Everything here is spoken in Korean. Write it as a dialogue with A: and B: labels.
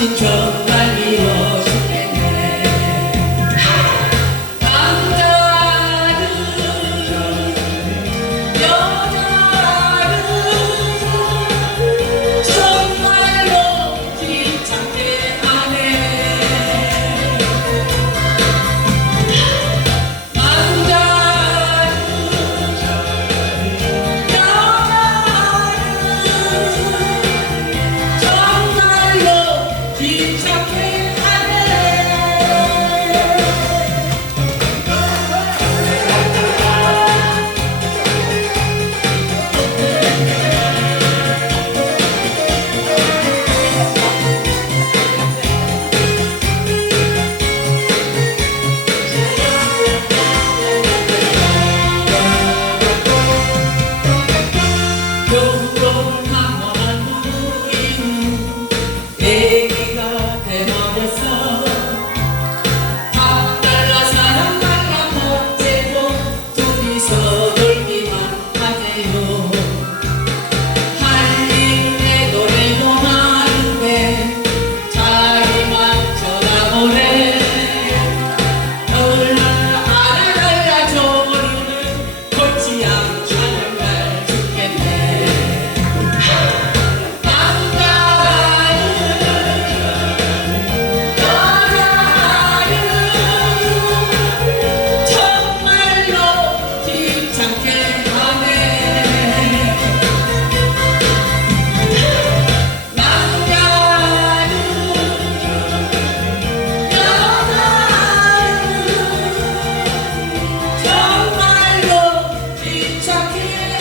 A: 진정 Oh, my God. here.